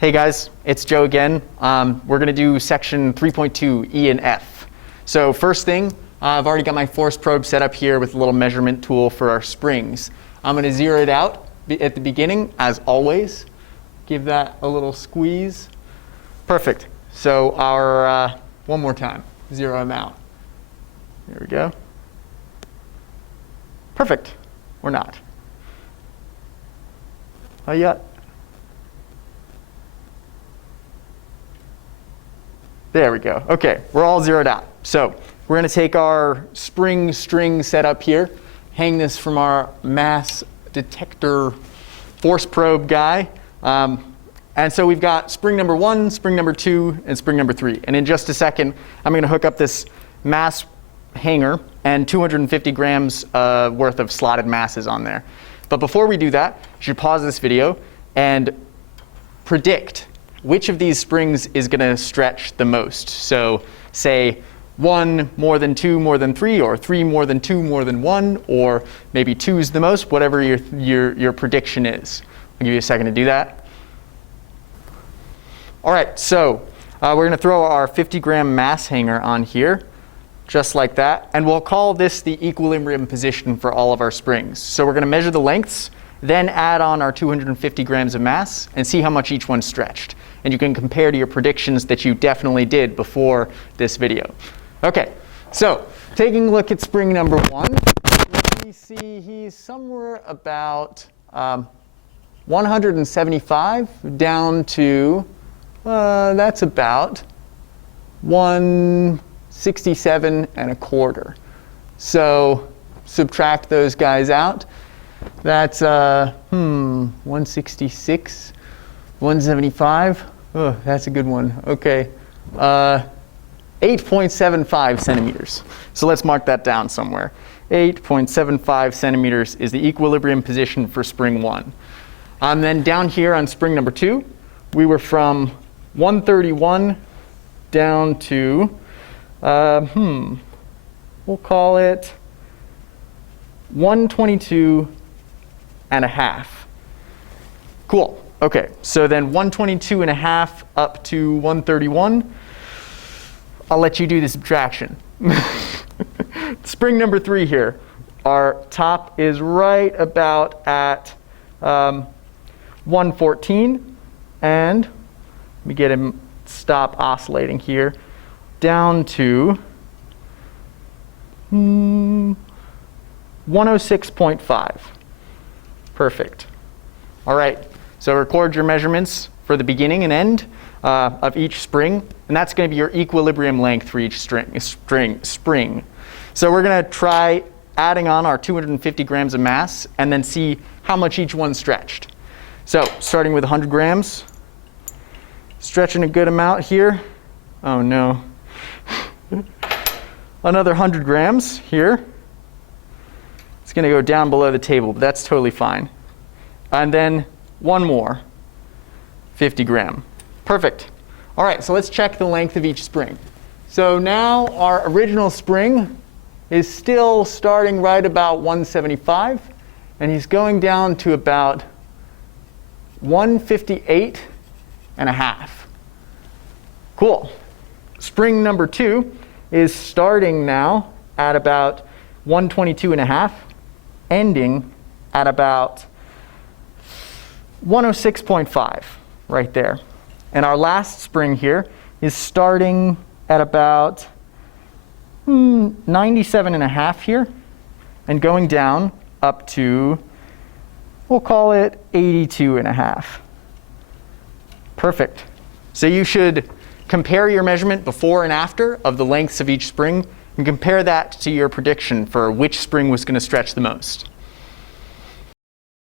Hey guys, it's Joe again. We're going to do section 3.2, E and F. So first thing, I've already got my force probe set up here with a little measurement tool for our springs. I'm going to zero it out at the beginning, as always. Give that a little squeeze. Perfect. So our, one more time, zero them out. There we go. Perfect. Or not. Oh, yeah. There we go. Okay, we're all zeroed out. So we're going to take our spring string set up here, hang this from our mass detector force probe guy. And so we've got spring number 1, spring number 2, and spring number 3. And in just a second, I'm going to hook up this mass hanger and 250 grams worth of slotted masses on there. But before we do that, you should pause this video and predict which of these springs is going to stretch the most. So say 1 more than 2 more than 3, or 3 more than 2 more than 1, or maybe 2 is the most, whatever your prediction is. I'll give you a second to do that. All right, so we're going to throw our 50-gram mass hanger on here, just like that. And we'll call this the equilibrium position for all of our springs. So we're going to measure the lengths, then add on our 250 grams of mass, and see how much each one stretched. And you can compare to your predictions that you definitely did before this video. OK, so taking a look at spring number 1, we see he's somewhere about 175 down to, that's about 167.25. So subtract those guys out. That's 166, 175. Oh, that's a good one. OK. 8.75 centimeters. So let's mark that down somewhere. 8.75 centimeters is the equilibrium position for spring 1. Then down here on spring number 2, we were from 131 down to, we'll call it 122.5. Cool. OK, so then 122.5 up to 131. I'll let you do the subtraction. Spring number 3 here. Our top is right about at 114. And let me get him stop oscillating here. Down to 106.5. Perfect. All right. So record your measurements for the beginning and end of each spring, and that's going to be your equilibrium length for each spring. So we're going to try adding on our 250 grams of mass and then see how much each one stretched. So starting with 100 grams, stretching a good amount here. Oh no. Another 100 grams here. It's going to go down below the table, but that's totally fine. And then one more, 50 gram. Perfect. All right, so let's check the length of each spring. So now our original spring is still starting right about 175, and he's going down to about 158.5. Cool. Spring number 2 is starting now at about 122.5, ending at about 106.5 right there. And our last spring here is starting at about 97.5 here and going down up to, we'll call it 82.5. Perfect. So you should compare your measurement before and after of the lengths of each spring and compare that to your prediction for which spring was going to stretch the most.